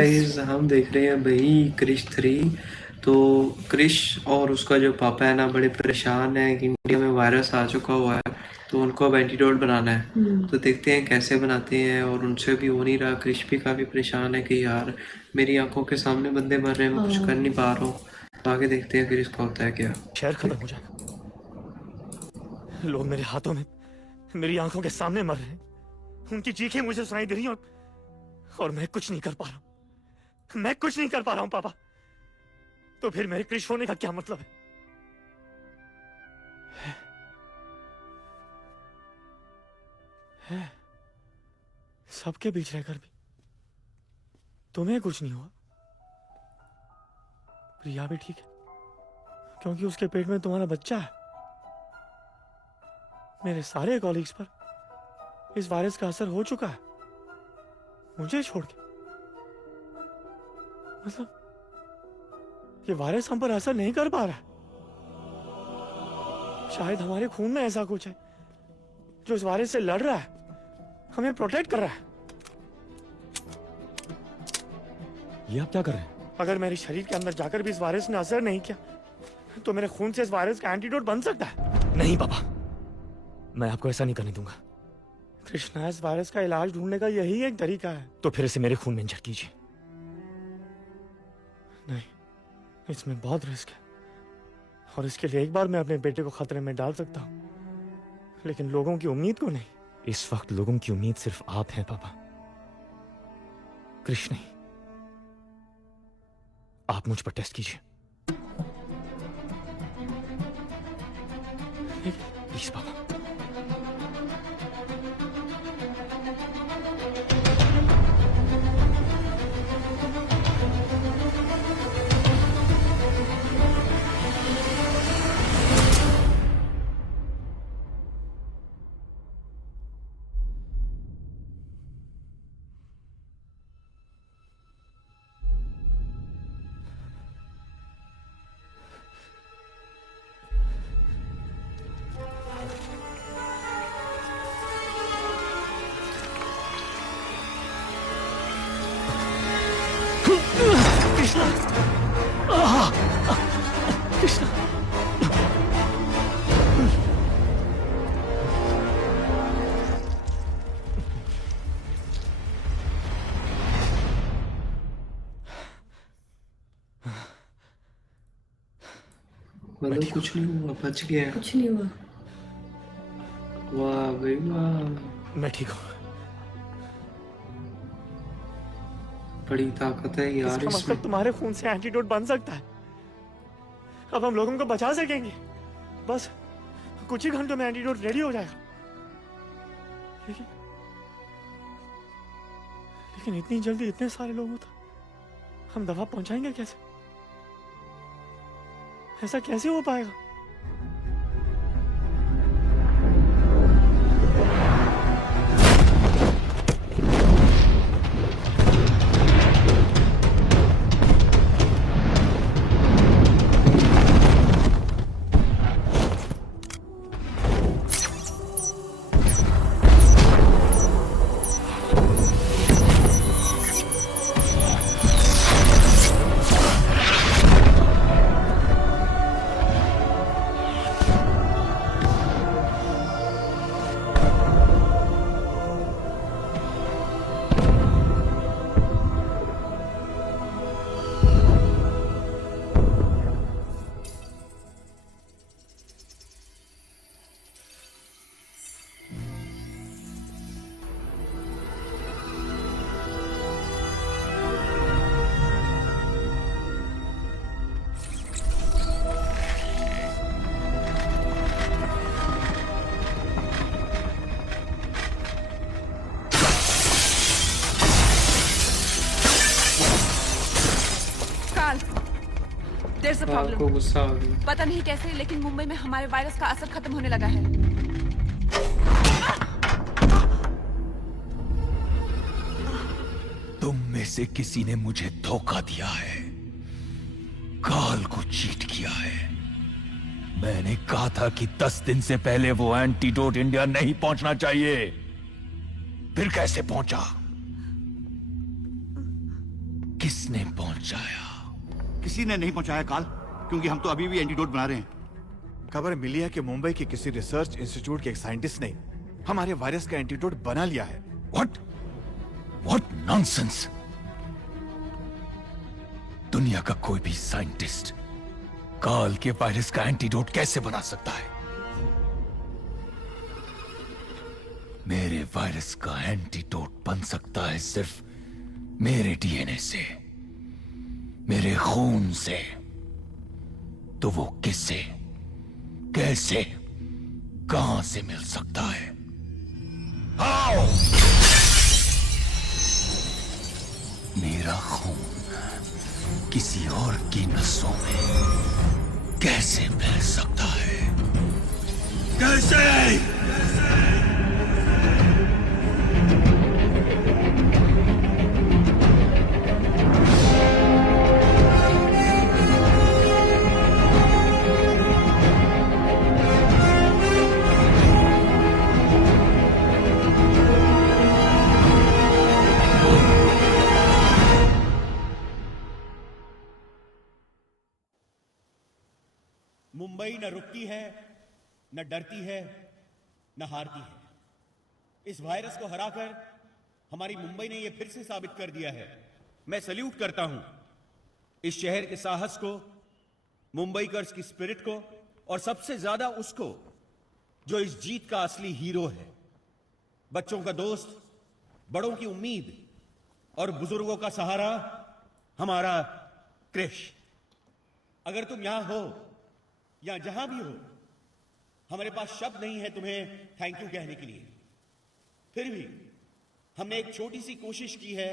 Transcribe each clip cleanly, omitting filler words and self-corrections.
Guys. Guys, हम देख रहे हैं भाई क्रिश 3। तो क्रिश और उसका जो पापा है ना, बड़े परेशान है कि इंडिया में वायरस आ चुका हुआ है, तो उनको अब एंटीडोट बनाना है। तो देखते हैं कैसे बनाते हैं, और उनसे भी हो नहीं रहा। क्रिश भी काफ़ी परेशान है कि यार मेरी आंखों के सामने बंदे मर रहे हैं, मैं कुछ कर नहीं पा रहा हूँ। तो आगे देखते हैं फिर इसका होता है क्या। शहर खत्म हो जाएगा। लोग मेरे हाथों में, मेरी आंखों के सामने मर रहे हैं। उनकी चीखें मुझे सुनाई दे रही हैं और मैं कुछ नहीं कर पा रहा हूं। मैं कुछ नहीं कर पा रहा हूं पापा। तो फिर मेरे क्रिश होने का क्या मतलब है? सबके बीच रहकर भी तुम्हें कुछ नहीं हुआ। प्रिया भी ठीक है, क्योंकि उसके पेट में तुम्हारा बच्चा है। मेरे सारे कॉलीग्स पर इस वायरस का असर हो चुका है, मुझे छोड़ के। मतलब ये वायरस हम पर असर नहीं कर पा रहा है। शायद हमारे खून में ऐसा कुछ है जो इस वायरस से लड़ रहा है, हमें प्रोटेक्ट कर रहा है। ये आप क्या कर रहे हैं? अगर मेरे शरीर के अंदर जाकर भी इस वायरस ने असर नहीं किया, तो मेरे खून से इस वायरस का एंटीडोट बन सकता है। नहीं पापा, मैं आपको ऐसा नहीं करने दूंगा। कृष्णा, इस वायरस का इलाज ढूंढने का यही एक तरीका है। तो फिर इसे मेरे खून में इंजेक्ट कीजिए। नहीं, इसमें बहुत रिस्क है, और इसके लिए एक बार मैं अपने बेटे को खतरे में डाल सकता हूँ, लेकिन लोगों की उम्मीद को नहीं। इस वक्त लोगों की उम्मीद सिर्फ आप हैं पापा, कृष्ण नहीं। आप मुझ पर टेस्ट कीजिए प्लीज पापा। कृष्णा, कृष्णा, मैं मतलब ठीक हूँ। कुछ नहीं हुआ, बच गया। कुछ नहीं हुआ। वाह भाई वाह, मैं ठीक हूँ। बड़ी ताकत है यार इसका इसमें। मतलब तुम्हारे खून से एंटीडोट बन सकता है। अब हम लोगों को बचा सकेंगे। बस कुछ ही घंटों में एंटीडोट रेडी हो जाएगा। लेकिन लेकिन इतनी जल्दी इतने सारे लोगों तक हम दवा पहुंचाएंगे कैसे? ऐसा कैसे हो पाएगा? There's a आपको problem. गुस्सा आ गया। पता नहीं कैसे, लेकिन मुंबई में हमारे वायरस का असर खत्म होने लगा है। तुम में से किसी ने मुझे धोखा दिया है, काल को चीट किया है। मैंने कहा था कि 10 दिन से पहले वो एंटीडोट इंडिया नहीं पहुंचना चाहिए, फिर कैसे पहुंचा? किसने पहुंचाया? किसी ने नहीं पहुंचाया काल, क्योंकि हम तो अभी भी एंटीडोट बना रहे हैं। खबर मिली है कि मुंबई के किसी रिसर्च इंस्टीट्यूट के एक साइंटिस्ट ने हमारे वायरस का एंटीडोट बना लिया है। What nonsense! दुनिया का कोई भी साइंटिस्ट काल के वायरस का एंटीडोट कैसे बना सकता है? मेरे वायरस का एंटीडोट बन सकता है सिर्फ मेरे डीएनए से, मेरे खून से। तो वो किससे, कैसे, कहां से मिल सकता है? आओ! मेरा खून किसी और की नसों में कैसे मिल सकता है? कैसे? मुंबई न रुकती है, न डरती है, न हारती है। इस वायरस को हराकर हमारी मुंबई ने यह फिर से साबित कर दिया है। मैं सल्यूट करता हूं इस शहर के साहस को, मुंबईकर्स की स्पिरिट को, और सबसे ज्यादा उसको जो इस जीत का असली हीरो है। बच्चों का दोस्त, बड़ों की उम्मीद और बुजुर्गों का सहारा, हमारा क्रिश। अगर तुम यहां हो या जहां भी हो, हमारे पास शब्द नहीं है तुम्हें थैंक यू कहने के लिए। फिर भी हमने एक छोटी सी कोशिश की है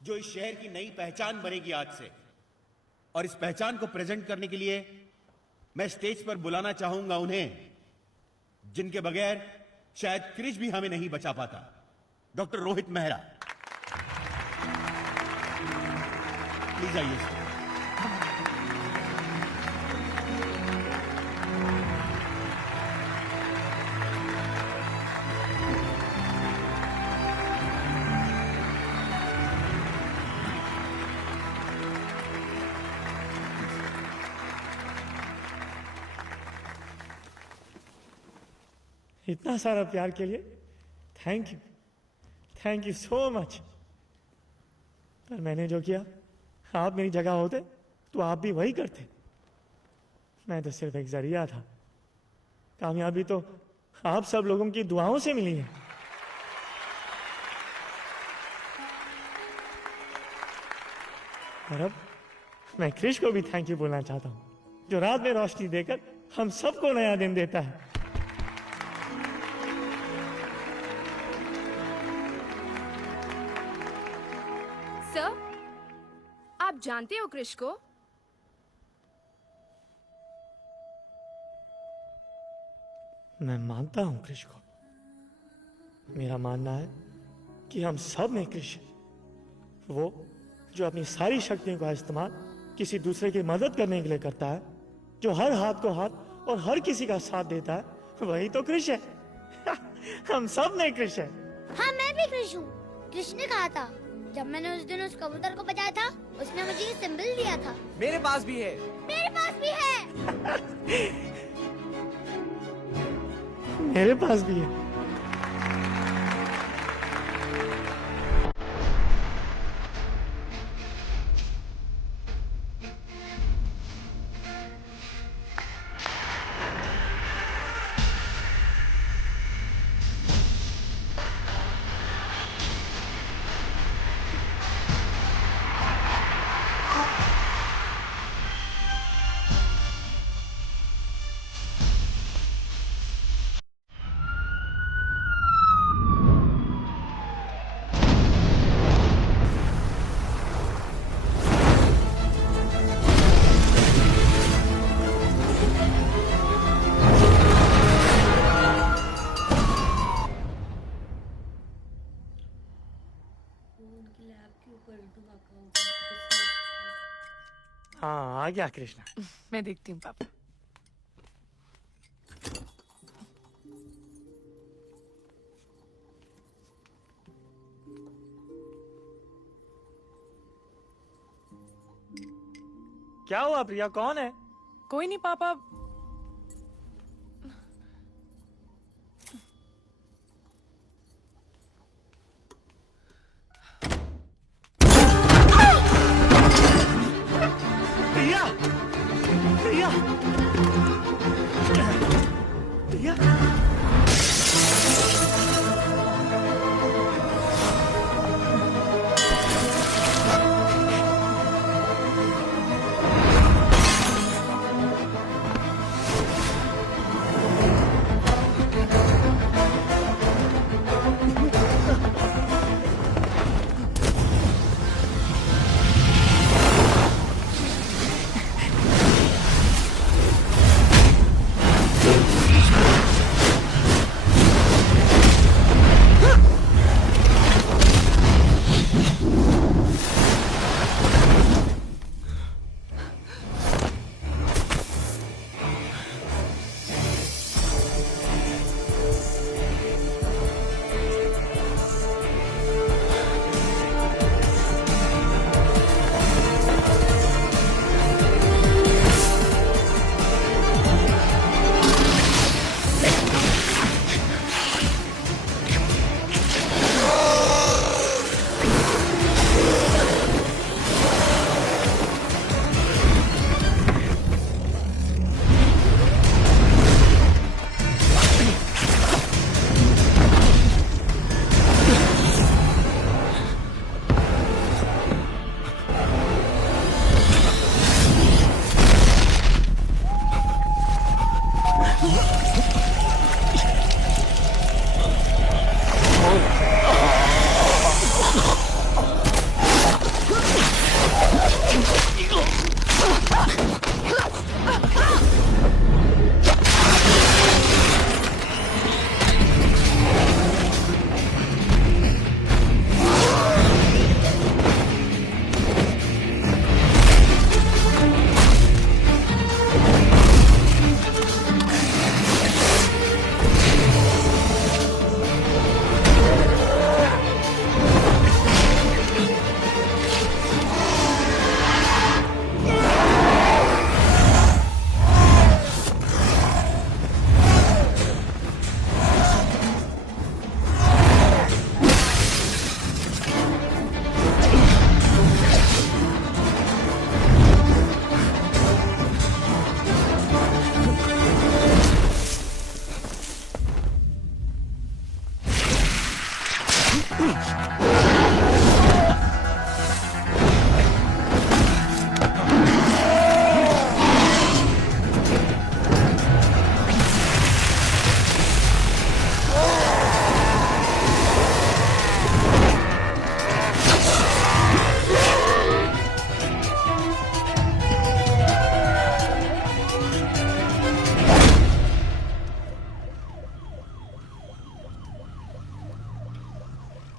जो इस शहर की नई पहचान बनेगी आज से। और इस पहचान को प्रेजेंट करने के लिए मैं स्टेज पर बुलाना चाहूंगा उन्हें जिनके बगैर शायद क्रिश भी हमें नहीं बचा पाता। डॉक्टर रोहित मेहरा, प्लीज आइए सर। इतना सारा प्यार के लिए थैंक यू सो मच। पर मैंने जो किया, आप मेरी जगह होते तो आप भी वही करते। मैं तो सिर्फ एक जरिया था। कामयाबी तो आप सब लोगों की दुआओं से मिली है। और अब मैं क्रिश को भी थैंक यू बोलना चाहता हूं, जो रात में रोशनी देकर हम सबको नया दिन देता है। सर, आप जानते हो क्रिश को? मैं मानता हूं क्रिश को। मेरा मानना है कि हम सब में क्रिश है। वो जो अपनी सारी शक्तियों का इस्तेमाल किसी दूसरे की मदद करने के लिए करता है, जो हर हाथ को हाथ और हर किसी का साथ देता है, वही तो क्रिश है। हम सब में क्रिश है। हाँ, मैं भी क्रिश हूँ। क्रिश ने कहा था जब मैंने उस दिन उस कबूतर को बचाया था, उसने मुझे ये सिंबल दिया था। मेरे पास भी है। मेरे पास भी है। मेरे पास भी है। हाँ, आ गया कृष्णा। मैं देखती हूँ पापा। क्या हुआ प्रिया, कौन है? कोई नहीं पापा। प्रिया, प्रिया, प्रिया।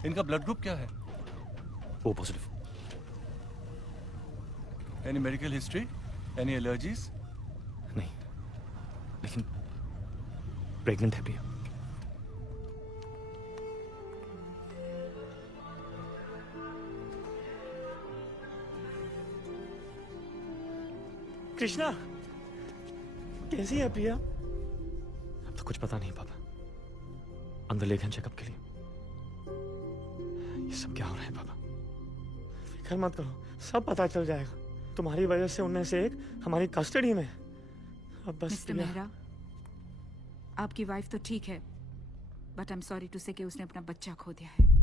इनका ब्लड ग्रुप क्या है? O positive. Any medical history, any allergies? नहीं, लेकिन प्रेग्नेंट है प्रिया। कृष्णा, कैसी है प्रिया? अब तो कुछ पता नहीं पापा। अंदर ले गए चेकअप के लिए। ये सब क्या हो रहा है पापा? फिक्र मत करो, सब पता चल जाएगा। तुम्हारी वजह से उनमें से एक हमारी कस्टडी में है। अब बस मिस्टर प्रिया, मेहरा, आपकी वाइफ तो ठीक है, but I am sorry to say कि उसने अपना बच्चा खो दिया है।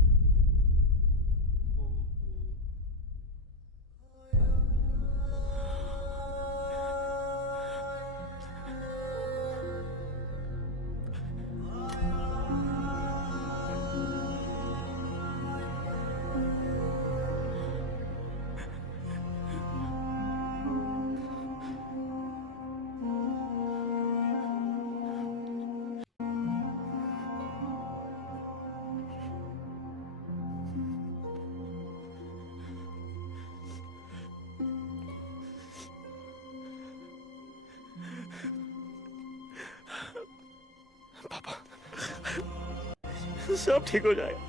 सब ठीक हो जाएगा।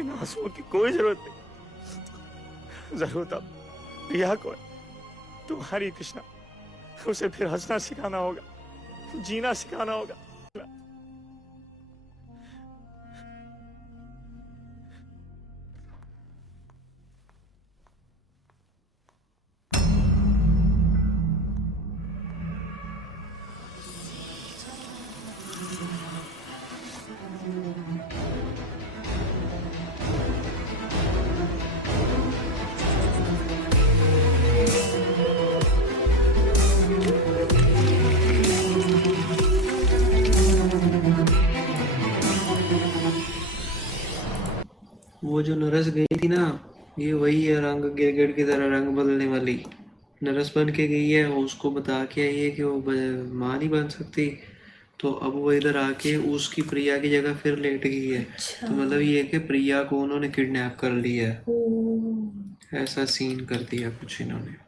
इन आंसुओं की कोई जरूरत नहीं। जरूरत अब प्रिया को तुम्हारी कृष्णा, उसे फिर हंसना सिखाना होगा, जीना सिखाना होगा। वो जो नरस गई थी ना, ये वही है, रंग गिरगिट की तरह रंग बदलने वाली नरस बन के गई है। उसको बता के आई है कि वो माँ नहीं बन सकती, तो अब वो इधर आके उसकी प्रिया की जगह फिर लेट गई है। तो मतलब ये है कि प्रिया को उन्होंने किडनैप कर लिया है, ऐसा सीन कर दिया कुछ इन्होंने।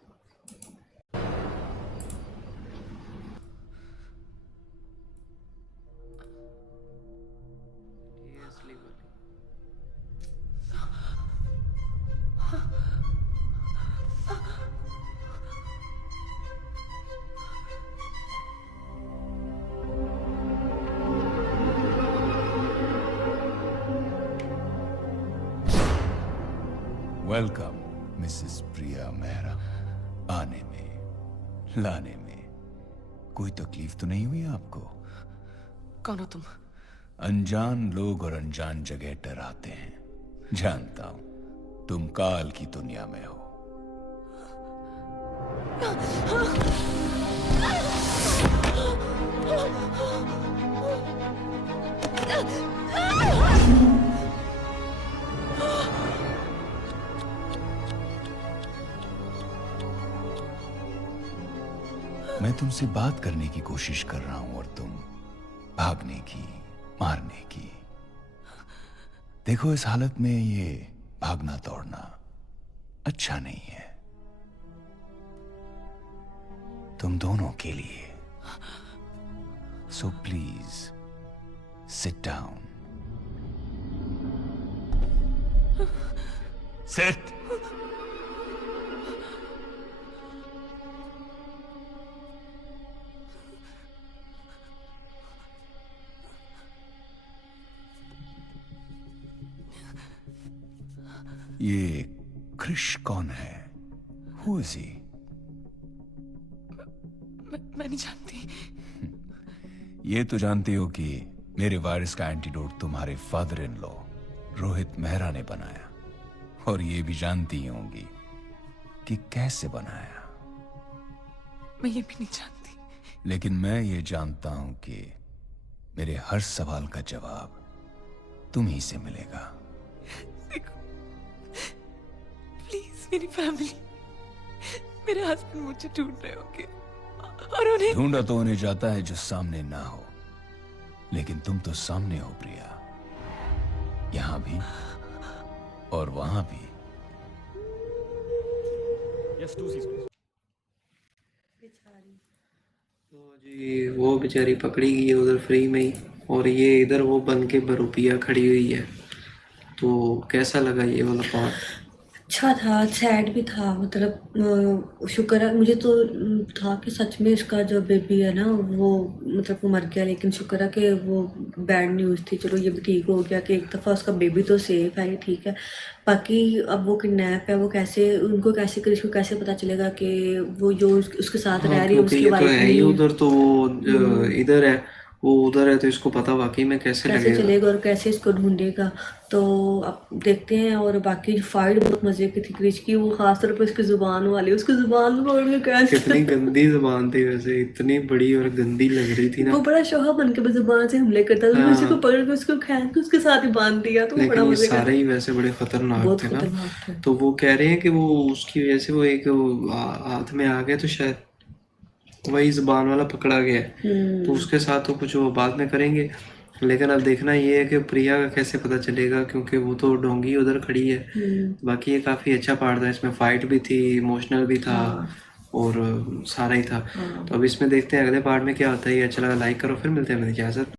वेलकम मिसेस प्रिया मेहरा। आने में लाने में कोई तकलीफ तो नहीं हुई आपको? कौन हो तुम? अनजान लोग और अनजान जगह डराते हैं, जानता हूं। तुम काल की दुनिया में हो। मैं तुमसे बात करने की कोशिश कर रहा हूं और तुम भागने की, मारने की। देखो, इस हालत में ये भागना दौड़ना अच्छा नहीं है तुम दोनों के लिए। So please sit down. Sit. ये क्रिश कौन है? Who is he? मैं नहीं जानती। ये तो जानती हो कि मेरे वायरस का एंटीडोट तुम्हारे father in law Rohit Mehra ने बनाया, और ये भी जानती होंगी कि कैसे बनाया। मैं ये भी नहीं जानती। लेकिन मैं ये जानता हूं कि मेरे हर सवाल का जवाब तुम ही से मिलेगा। मेरी फैमिली, मेरे हस्बैंड मुझे ढूंढ रहे होंगे, और उन्हें ढूंढा तो उन्हें जाता है जो सामने ना हो, लेकिन तुम तो सामने हो प्रिया, यहां भी और वहां भी। Yes, 2 seats, please. तो जी वो बेचारी पकड़ी गई है उधर फ्री में ही, और ये इधर वो बन के बरूपिया खड़ी हुई है। तो कैसा लगा ये वाला पार्ट? अच्छा था, सैड भी था। मतलब शुक्र है, मुझे तो था कि सच में इसका जो बेबी है ना वो मतलब वो मर गया, लेकिन शुक्र है कि वो बैड न्यूज़ थी। चलो ये भी ठीक हो गया कि एक दफ़ा उसका बेबी तो सेफ है, ठीक है। बाकी अब वो किडनैप है, वो कैसे, उनको कैसे, क्रिश को कैसे पता चलेगा कि वो जो उसके साथ रह रही है उसकी वाइफ है ही उधर, तो वो इधर है, वो उधर है, तो इसको पता वाकई में कैसे चलेगा और कैसे इसको ढूंढेगा। तो अब देखते हैं। और बाकी फाइट बहुत मजे की थी क्रिश की, वो खासतौर पर उसकी जुबान वाली, उसकी जुबान पकड़ के कैसे, कितनी गंदी जुबान थी वैसे, इतनी बड़ी और गंदी लग रही थी ना। वो बड़ा शोहा बन के जुबान से हमले करता था। हाँ। उसको पकड़ के उसको खींच के उसके साथ ही बांध दिया, तो लेकिन ये सारे ही वैसे बड़े खतरनाक थे ना। तो वो कह रहे हैं कि वो उसकी वजह से वो एक हाथ में आ गया, तो शायद वही जुबान वाला पकड़ा गया है। तो उसके साथ तो कुछ वो बाद में करेंगे, लेकिन अब देखना ये है कि प्रिया का कैसे पता चलेगा, क्योंकि वो तो डोंगी उधर खड़ी है। बाकी ये काफ़ी अच्छा पार्ट था, इसमें फाइट भी थी, इमोशनल भी था, और सारा ही था। तो अब इसमें देखते हैं अगले पार्ट में क्या होता है। ये अच्छा लगा, लाइक करो, फिर मिलते हैं। मेरी इजाज़त।